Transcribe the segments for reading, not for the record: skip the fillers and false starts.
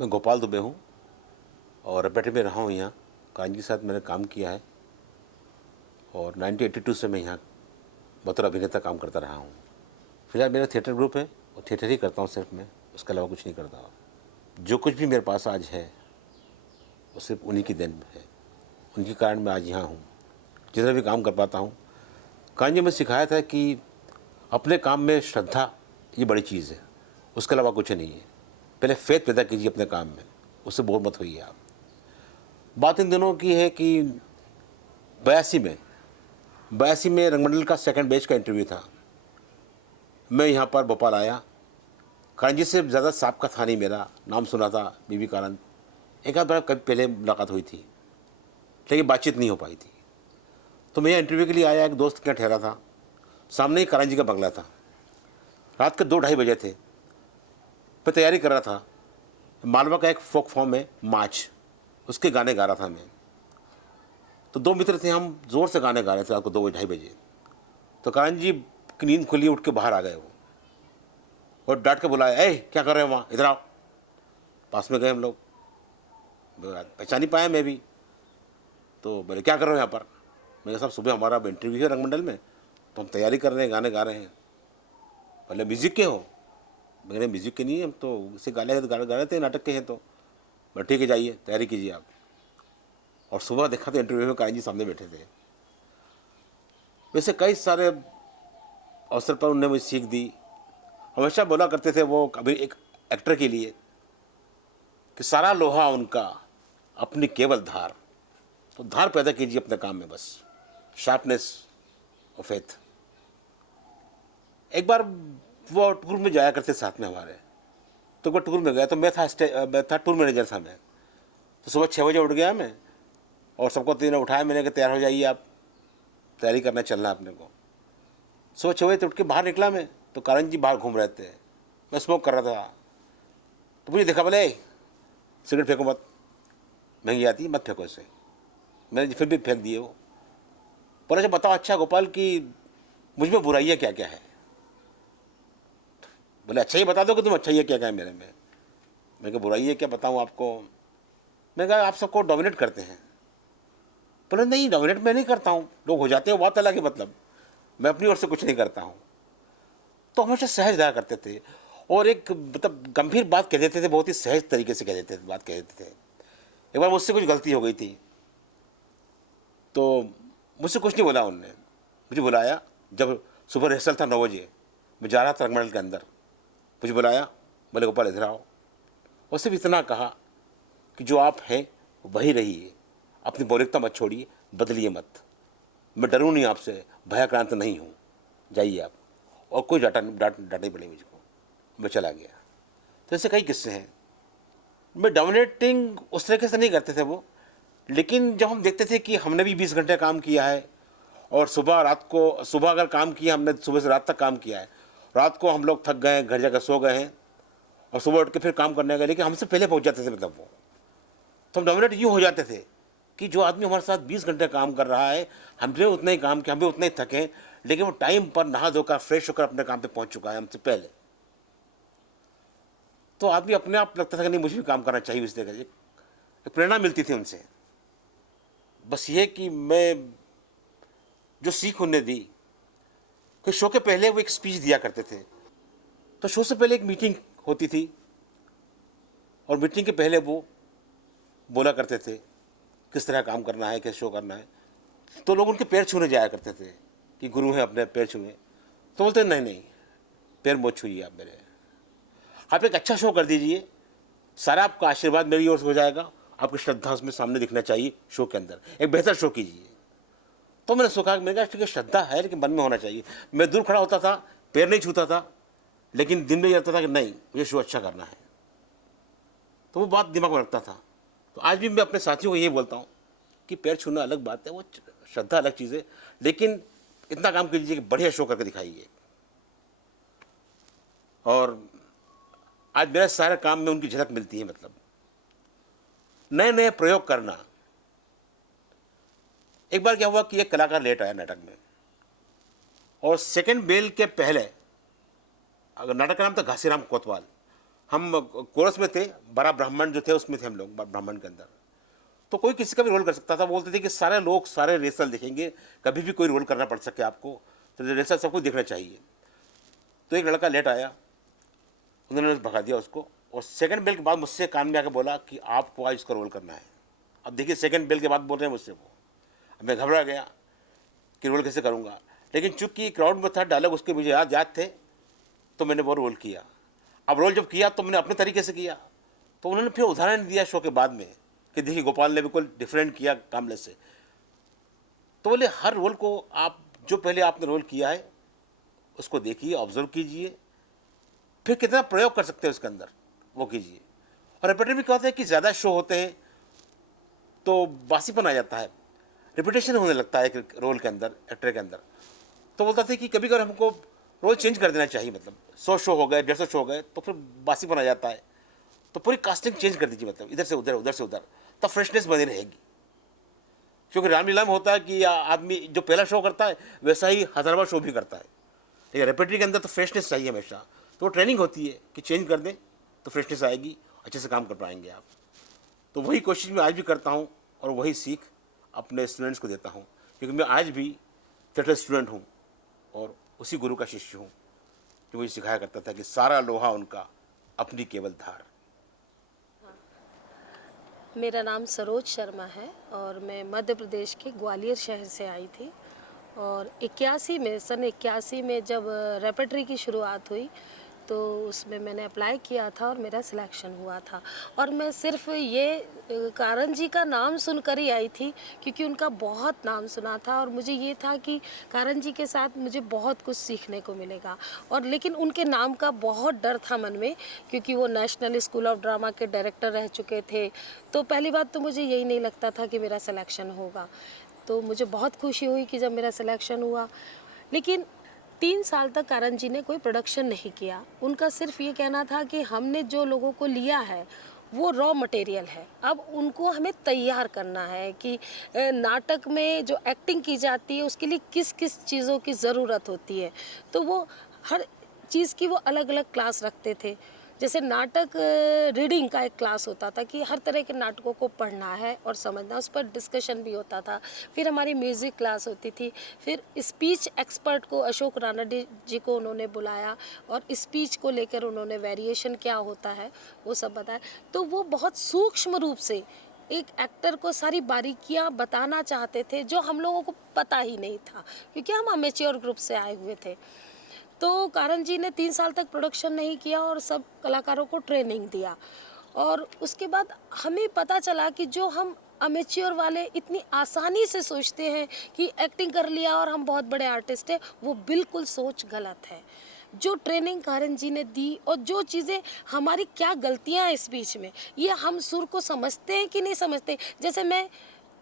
मैं गोपाल दुबे हूँ और रपेटे में रहा हूँ। यहाँ कांजी के साथ मैंने काम किया है और 1982 से मैं यहाँ बतौर अभिनेता काम करता रहा हूँ। फिलहाल मेरा थिएटर ग्रुप है और थिएटर ही करता हूँ सिर्फ मैं, उसके अलावा कुछ नहीं करता। जो कुछ भी मेरे पास आज है वो सिर्फ उन्हीं की देन है, उनके कारण मैं आज यहाँ हूँ, जितना भी काम कर पाता हूँ। कांजी में सिखाया था कि अपने काम में श्रद्धा ये बड़ी चीज़ है, उसके अलावा कुछ नहीं है। पहले फेथ पैदा कीजिए अपने काम में, उससे बोर मत होइए आप। बात इन दिनों की है कि 82 में रंगमंडल का सेकंड बैच का इंटरव्यू था। मैं यहाँ पर भोपाल आया। कांजी से ज़्यादा साहब का था नहीं, मेरा नाम सुना था बीबी कानंद, एक आध बार कभी पहले मुलाकात हुई थी लेकिन बातचीत नहीं हो पाई थी। तो मैं यहाँ इंटरव्यू के लिए आया, एक दोस्त के यहाँ ठहरा था, सामने ही कानंद जी का बंगला था। रात के 2-2:30 बजे थे। मैं तैयारी कर रहा था, मालवा का एक फोक फॉर्म है माच, उसके गाने गा रहा था मैं। तो दो मित्र थे, हम ज़ोर से गाने गा रहे थे रात को 2-2:30 बजे। तो कानंद जी की नींद खुली, उठ के बाहर आ गए वो और डांट के बुलाया, ए क्या कर रहे हो वहाँ, इधर आओ। पास में गए हम लोग, पहचान ही पाया मैं भी। तो बोले क्या कर रहे हो यहाँ पर। मैंने कहा साहब सुबह हमारा इंटरव्यू है रंगमंडल में, तो हम तैयारी कर रहे हैं, गाने गा रहे हैं। बोले म्यूज़िक के हो। मैंने म्यूज़िक के नहीं, हम तो इसे गा रहे थे, नाटक के हैं। तो बोले ठीक है जाइए तैयारी कीजिए आप। और सुबह देखा तो इंटरव्यू में कानंद जी सामने बैठे थे। वैसे कई सारे अवसर पर उन्होंने मुझे सीख दी। हमेशा बोला करते थे वो कभी एक एक्टर के लिए कि सारा लोहा उनका अपनी केवल धार, तो धार पैदा कीजिए अपने काम में, बस शार्पनेस और फेथ। एक बार वो टूर में जाया करते साथ में हमारे, तो वो टूर में गया तो मैं था टूर मैनेजर था मैं। तो सुबह 6 बजे उठ गया मैं और सबको 3 उठाया। मैंने कहा तैयार हो जाइए आप, तैयारी करना चलना अपने को। सुबह 6 बजे उठ के बाहर निकला मैं, तो कानंद जी बाहर घूम रहे थे, मैं स्मोक कर रहा था। तो मुझे देखा, बोले सिगरेट फेंको मत, महंगी आती है, मत फेंको इसे। मैंने फिर भी फेंक दिए वो। बोला अच्छा बताओ, अच्छा गोपाल कि मुझ में बुराइयाँ क्या क्या है। बोले अच्छा ये बता दो कि तुम अच्छा ये क्या क्या है मेरे में। मैं कहा बुराई है क्या बताऊँ आपको। मैं कहा आप सबको डोमिनेट करते हैं। बोले नहीं डोमिनेट मैं नहीं करता हूँ, लोग हो जाते हैं, बात अलग है, मतलब मैं अपनी ओर से कुछ नहीं करता हूँ। तो हमेशा सहज रहा करते थे और एक मतलब गंभीर बात कह देते थे, बहुत ही सहज तरीके से कह देते थे, बात कह देते थे। एक बार मुझसे कुछ गलती हो गई थी तो मुझसे कुछ नहीं बोला उनने, मुझे बुलाया। जब सुबह रिहर्सल था 9 बजे, मैं जा रहा था रंगमंडल के अंदर, मुझे बुलाया, बोले गोपाल इधर आओ। और सिर्फ इतना कहा कि जो आप हैं वही रहिए, अपनी मौलिकता मत छोड़िए, बदलिए मत। मैं डरूँ नहीं आपसे, भयाक्रांत नहीं हूँ, जाइए आप। और कोई डांट नहीं पड़ी मुझको, मैं चला गया। तो ऐसे कई किस्से हैं। मैं डोमिनेटिंग उस तरीके से नहीं करते थे वो, लेकिन जब हम देखते थे कि हमने भी 20 घंटे काम किया है और सुबह अगर काम किया, हमने सुबह से रात तक काम किया है, रात को हम लोग थक गए हैं, घर जाकर सो गए हैं और सुबह उठ के फिर काम करने गए, लेकिन हमसे पहले पहुंच जाते थे मतलब वो। तो हम डोमिनेट यूँ हो जाते थे कि जो आदमी हमारे साथ 20 घंटे काम कर रहा है, हमने उतना ही काम किया, हम भी उतने ही थके, लेकिन वो टाइम पर नहा धोकर फ्रेश होकर अपने काम पे पहुंच चुका है हमसे पहले। तो आदमी अपने आप लगता था कि नहीं मुझे भी काम करना चाहिए। इस तरह एक प्रेरणा मिलती थी उनसे। बस ये कि मैं जो सीख उन्हें दी कि शो के पहले वो एक स्पीच दिया करते थे। तो शो से पहले एक मीटिंग होती थी और मीटिंग के पहले वो बोला करते थे किस तरह काम करना है, कैसे शो करना है। तो लोग उनके पैर छूने जाया करते थे कि गुरु हैं अपने पैर छूए। तो बोलते नहीं नहीं, पैर मत छूइए आप मेरे, आप एक अच्छा शो कर दीजिए, सारा आपका आशीर्वाद मेरी ओर से हो जाएगा, आपकी श्रद्धा उसमें सामने दिखना चाहिए, शो के अंदर एक बेहतर शो कीजिए। तो मैंने सोचा मैंने कहा ठीक है श्रद्धा है लेकिन मन में होना चाहिए। मैं दूर खड़ा होता था, पैर नहीं छूता था, लेकिन दिन में लगता था कि नहीं मुझे शो अच्छा करना है। तो वो बात दिमाग में रखता था। तो आज भी मैं अपने साथियों को यही बोलता हूँ कि पैर छूना अलग बात है, वो श्रद्धा अलग चीज़ है, लेकिन इतना काम कीजिए कि बढ़िया शो करके दिखाइए। और आज मेरे सारे काम में उनकी झलक मिलती है, मतलब नए नए प्रयोग करना। एक बार क्या हुआ कि एक कलाकार लेट आया नाटक में और सेकंड बेल के पहले, अगर नाटक का नाम था घासीराम कोतवाल, हम कोरस में थे, 12 ब्राह्मण जो थे उसमें थे हम लोग, ब्राह्मण के अंदर। तो कोई किसी का भी रोल कर सकता था। बोलते थे कि सारे लोग सारे रेसल देखेंगे, कभी भी कोई रोल करना पड़ सके आपको, तो रेसल सबको देखना चाहिए। तो एक लड़का लेट आया, उन्होंने भगा दिया उसको, और सेकंड बेल के बाद मुझसे कान में आकर बोला कि आपको आज इसका रोल करना है। अब देखिए सेकंड बेल के बाद बोल रहे हैं मुझसे वो। अब मैं घबरा गया कि रोल कैसे करूँगा, लेकिन चूंकि क्राउड में था, डायलॉग उसके मुझे याद थे, तो मैंने वो रोल किया। अब रोल जब किया तो मैंने अपने तरीके से किया, तो उन्होंने फिर उदाहरण दिया शो के बाद में कि देखिए गोपाल ने बिल्कुल डिफरेंट किया कामले से। तो बोले हर रोल को आप जो पहले आपने रोल किया है उसको देखिए, ऑब्जर्व कीजिए, फिर कितना प्रयोग कर सकते हैं उसके अंदर वो कीजिए। और रेपेटर भी क्या होता है कि ज़्यादा शो होते हैं तो बासीपन आ जाता है, रिपीटेशन होने लगता है एक रोल के अंदर, एक्टर के अंदर। तो बोलता था कि कभी कभी हमको रोल चेंज कर देना चाहिए, मतलब 100 शो हो गए, 150 शो हो गए तो फिर बासीपन आ जाता है, तो पूरी कास्टिंग चेंज कर दीजिए, मतलब इधर से उधर, उधर से उधर, तब फ्रेशनेस बनी रहेगी। क्योंकि रामलीला में होता है कि आदमी जो पहला शो करता है वैसा ही हज़ारवां शो भी करता है, लेकिन रेपेटरी के अंदर तो फ्रेशनेस चाहिए हमेशा। तो वो ट्रेनिंग होती है कि चेंज कर दें तो फ्रेशनेस आएगी, अच्छे से काम कर पाएंगे आप। तो वही कोशिश मैं आज भी करता हूँ और वही सीख अपने स्टूडेंट्स को देता हूँ, क्योंकि मैं आज भी थिएटर स्टूडेंट हूँ और उसी गुरु का शिष्य हूँ जो मुझे सिखाया करता था कि सारा लोहा उनका अपनी केवल धार। मेरा नाम सरोज शर्मा है और मैं मध्य प्रदेश के ग्वालियर शहर से आई थी। और 81 में जब रेपेटरी की शुरुआत हुई तो उसमें मैंने अप्लाई किया था और मेरा सिलेक्शन हुआ था। और मैं सिर्फ ये कारण जी का नाम सुनकर ही आई थी, क्योंकि उनका बहुत नाम सुना था और मुझे ये था कि कारण जी के साथ मुझे बहुत कुछ सीखने को मिलेगा। और लेकिन उनके नाम का बहुत डर था मन में, क्योंकि वो नेशनल स्कूल ऑफ ड्रामा के डायरेक्टर रह चुके थे। तो पहली बात तो मुझे यही नहीं लगता था कि मेरा सिलेक्शन होगा। तो मुझे बहुत खुशी हुई कि जब मेरा सिलेक्शन हुआ। लेकिन 3 साल तक कारण जी ने कोई प्रोडक्शन नहीं किया। उनका सिर्फ ये कहना था कि हमने जो लोगों को लिया है वो रॉ मटेरियल है, अब उनको हमें तैयार करना है कि नाटक में जो एक्टिंग की जाती है उसके लिए किस किस चीज़ों की ज़रूरत होती है। तो वो हर चीज़ की वो अलग अलग क्लास रखते थे। जैसे नाटक रीडिंग का एक क्लास होता था कि हर तरह के नाटकों को पढ़ना है और समझना, उस पर डिस्कशन भी होता था। फिर हमारी म्यूज़िक क्लास होती थी। फिर स्पीच एक्सपर्ट को अशोक राणा जी को उन्होंने बुलाया और स्पीच को लेकर उन्होंने वेरिएशन क्या होता है वो सब बताया। तो वो बहुत सूक्ष्म रूप से एक एक्टर को सारी बारीकियां बताना चाहते थे जो हम लोगों को पता ही नहीं था, क्योंकि हम अमेच्योर ग्रुप से आए हुए थे। तो कारण जी ने 3 साल तक प्रोडक्शन नहीं किया और सब कलाकारों को ट्रेनिंग दिया। और उसके बाद हमें पता चला कि जो हम अमेच्योर वाले इतनी आसानी से सोचते हैं कि एक्टिंग कर लिया और हम बहुत बड़े आर्टिस्ट हैं, वो बिल्कुल सोच गलत है। जो ट्रेनिंग कारण जी ने दी और जो चीज़ें हमारी क्या गलतियां हैं इस बीच में, ये हम सुर को समझते हैं कि नहीं समझते। जैसे मैं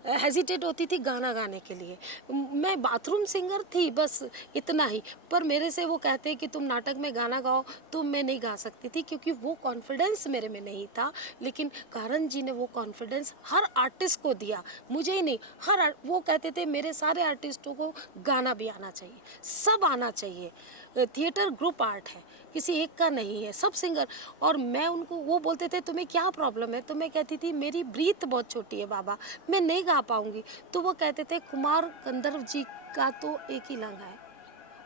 हेजिटेट होती थी गाना गाने के लिए, मैं बाथरूम सिंगर थी बस इतना ही, पर मेरे से वो कहते कि तुम नाटक में गाना गाओ, तो मैं नहीं गा सकती थी क्योंकि वो कॉन्फिडेंस मेरे में नहीं था। लेकिन कारण जी ने वो कॉन्फिडेंस हर आर्टिस्ट को दिया, मुझे ही नहीं, वो कहते थे मेरे सारे आर्टिस्टों को गाना भी आना चाहिए, सब आना चाहिए। थिएटर ग्रुप आर्ट है, किसी एक का नहीं है, सब सिंगर। और मैं उनको, वो बोलते थे तुम्हें क्या प्रॉब्लम है, तो मैं कहती थी मेरी ब्रीथ बहुत छोटी है बाबा, मैं नहीं गा पाऊंगी। तो वो कहते थे कुमार गंधर्व जी का तो एक ही लंग है,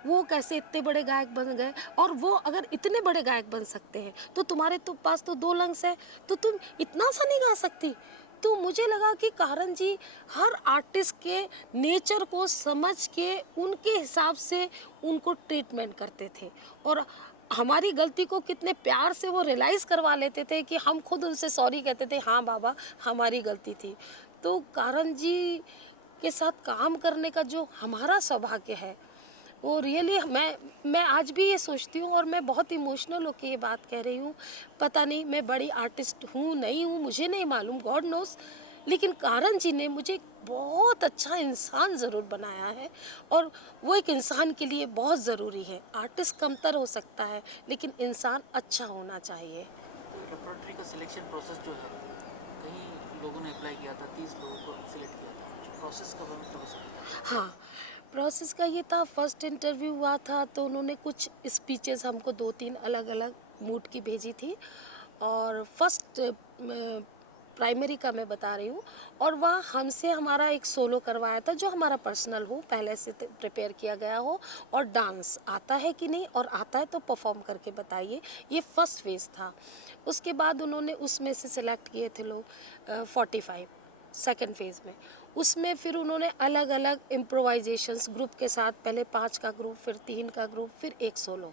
वो कैसे इतने बड़े गायक बन गए, और वो अगर इतने बड़े गायक बन सकते हैं तो तुम्हारे तो पास तो 2 लंग्स है, तो तुम इतना सा नहीं गा सकती। तो मुझे लगा कि कारण जी हर आर्टिस्ट के नेचर को समझ के उनके हिसाब से उनको ट्रीटमेंट करते थे, और हमारी गलती को कितने प्यार से वो रियलाइज़ करवा लेते थे कि हम खुद उनसे सॉरी कहते थे, हाँ बाबा हमारी गलती थी। तो कारण जी के साथ काम करने का जो हमारा सौभाग्य है वो रियली मैं आज भी ये सोचती हूँ, और मैं बहुत इमोशनल होकर ये बात कह रही हूँ। पता नहीं मैं बड़ी आर्टिस्ट हूँ नहीं हूँ, मुझे नहीं मालूम, गॉड नोस, लेकिन कारण जी ने मुझे बहुत अच्छा इंसान ज़रूर बनाया है, और वो एक इंसान के लिए बहुत ज़रूरी है। आर्टिस्ट कमतर हो सकता है लेकिन इंसान अच्छा होना चाहिए। लेबोरेटरी का सिलेक्शन प्रोसेस जो है, कहीं लोगों ने अप्लाई किया था, 30 लोगों को सिलेक्ट किया था, प्रोसेस का वर्णन थोड़ा सा। हाँ, प्रोसेस का ये था, फर्स्ट इंटरव्यू हुआ था तो उन्होंने कुछ स्पीचेस हमको 2-3 अलग अलग मूड की भेजी थी। और फर्स्ट प्राइमरी का मैं बता रही हूँ। और वहाँ हमसे हमारा एक सोलो करवाया था, जो हमारा पर्सनल हो, पहले से प्रिपेयर किया गया हो, और डांस आता है कि नहीं, और आता है तो परफॉर्म करके बताइए। ये फर्स्ट फेज़ था। उसके बाद उन्होंने उसमें से सिलेक्ट किए थे लोग 45 सेकेंड फेज़ में। उसमें फिर उन्होंने अलग अलग इम्प्रोवाइजेशंस ग्रुप के साथ, पहले 5 का ग्रुप, फिर 3 का ग्रुप, फिर एक सोलो।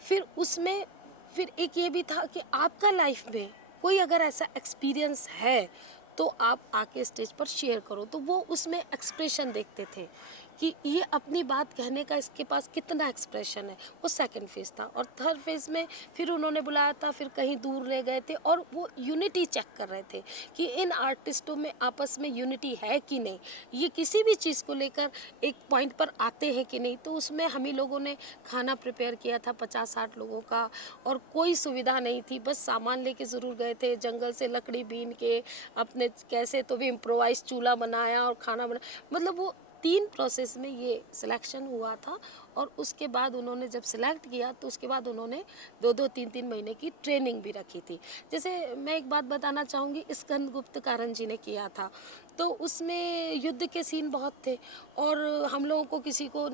फिर उसमें फिर एक ये भी था कि आपका लाइफ में कोई अगर ऐसा एक्सपीरियंस है तो आप आके स्टेज पर शेयर करो। तो वो उसमें एक्सप्रेशन देखते थे कि ये अपनी बात कहने का इसके पास कितना एक्सप्रेशन है। वो सेकंड फेज़ था। और थर्ड फेज़ में फिर उन्होंने बुलाया था, फिर कहीं दूर ले गए थे और वो यूनिटी चेक कर रहे थे कि इन आर्टिस्टों में आपस में यूनिटी है कि नहीं, ये किसी भी चीज़ को लेकर एक पॉइंट पर आते हैं कि नहीं। तो उसमें हम ही लोगों ने खाना प्रिपेयर किया था 50-60 लोगों का, और कोई सुविधा नहीं थी, बस सामान लेके ज़रूर गए थे, जंगल से लकड़ी बीन के अपने कैसे तो भी इम्प्रोवाइज चूल्हा बनाया और खाना बना, मतलब वो 3 प्रोसेस में ये सिलेक्शन हुआ था। और उसके बाद उन्होंने जब सिलेक्ट किया तो उसके बाद उन्होंने 2-2, 3-3 महीने की ट्रेनिंग भी रखी थी। जैसे मैं एक बात बताना चाहूँगी, स्कंदगुप्त कारन जी ने किया था, तो उसमें युद्ध के सीन बहुत थे, और हम लोगों को किसी को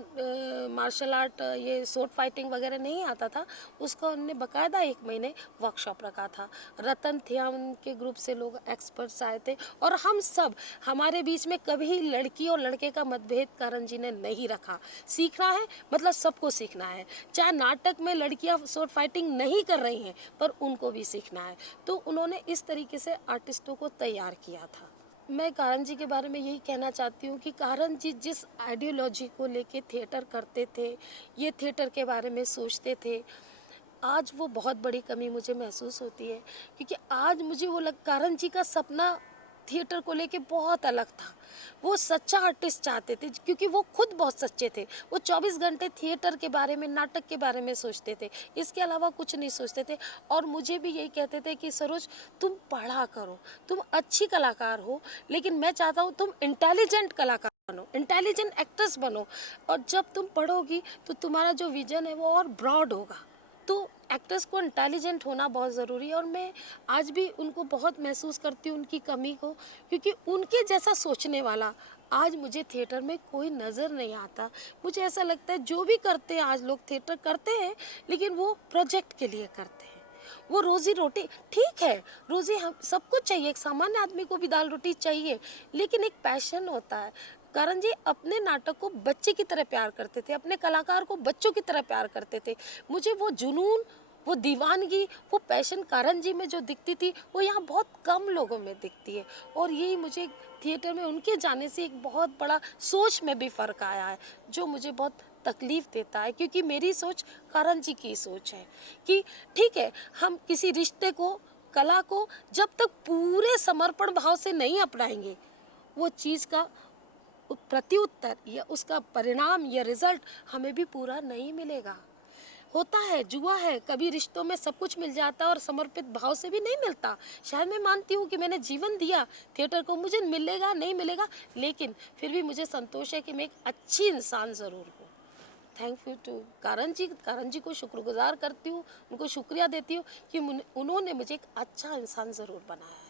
मार्शल आर्ट, ये स्वॉर्ड फाइटिंग वगैरह नहीं आता था। उसका उन्होंने बाकायदा 1 महीने वर्कशॉप रखा था। रतन थे, उनके ग्रुप से लोग एक्सपर्ट्स आए थे, और हम सब, हमारे बीच में कभी लड़की और लड़के का मतभेद कारन जी ने नहीं रखा। सीखना है मतलब सबको सीखना है, चाहे नाटक में लड़कियां स्वॉर्ड फाइटिंग नहीं कर रही हैं पर उनको भी सीखना है। तो उन्होंने इस तरीके से आर्टिस्टों को तैयार किया था। मैं कारन जी के बारे में यही कहना चाहती हूँ कि कारन जी जिस आइडियोलॉजी को लेके थिएटर करते थे, ये थिएटर के बारे में सोचते थे, आज वो बहुत बड़ी कमी मुझे महसूस होती है। क्योंकि आज मुझे वो कारन जी का सपना थिएटर को लेके बहुत अलग था। वो सच्चा आर्टिस्ट चाहते थे, क्योंकि वो खुद बहुत सच्चे थे। वो 24 घंटे थिएटर के बारे में, नाटक के बारे में सोचते थे, इसके अलावा कुछ नहीं सोचते थे। और मुझे भी यही कहते थे कि सरोज, तुम पढ़ा करो, तुम अच्छी कलाकार हो, लेकिन मैं चाहता हूँ तुम इंटेलिजेंट कलाकार बनो, इंटेलिजेंट एक्ट्रेस बनो। और जब तुम पढ़ोगी तो तुम्हारा जो विजन है वो और ब्रॉड होगा। तो एक्टर्स को इंटेलिजेंट होना बहुत ज़रूरी है। और मैं आज भी उनको बहुत महसूस करती हूँ, उनकी कमी को, क्योंकि उनके जैसा सोचने वाला आज मुझे थिएटर में कोई नज़र नहीं आता। मुझे ऐसा लगता है जो भी करते हैं आज लोग, थिएटर करते हैं लेकिन वो प्रोजेक्ट के लिए करते हैं। वो रोज़ी रोटी ठीक है, रोज़ी हम सबको चाहिए, एक सामान्य आदमी को भी दाल रोटी चाहिए, लेकिन एक पैशन होता है। कारन जी अपने नाटक को बच्चे की तरह प्यार करते थे, अपने कलाकार को बच्चों की तरह प्यार करते थे। मुझे वो जुनून, वो दीवानगी, वो पैशन कारन जी में जो दिखती थी, वो यहाँ बहुत कम लोगों में दिखती है। और यही मुझे थिएटर में उनके जाने से एक बहुत बड़ा सोच में भी फ़र्क आया है, जो मुझे बहुत तकलीफ़ देता है। क्योंकि मेरी सोच कारन जी की सोच है कि ठीक है, हम किसी रिश्ते को, कला को जब तक पूरे समर्पण भाव से नहीं अपनाएंगे, वो चीज़ का प्रत्युत्तर या उसका परिणाम या रिजल्ट हमें भी पूरा नहीं मिलेगा। होता है, जुआ है, कभी रिश्तों में सब कुछ मिल जाता है और समर्पित भाव से भी नहीं मिलता। शायद मैं मानती हूँ कि मैंने जीवन दिया थिएटर को, मुझे मिलेगा नहीं मिलेगा, लेकिन फिर भी मुझे संतोष है कि मैं एक अच्छी इंसान ज़रूर हूँ। थैंक यू टू कारन जी को शुक्रगुजार करती हूँ, उनको शुक्रिया देती हूँ कि उन्होंने मुझे एक अच्छा इंसान ज़रूर बनाया है।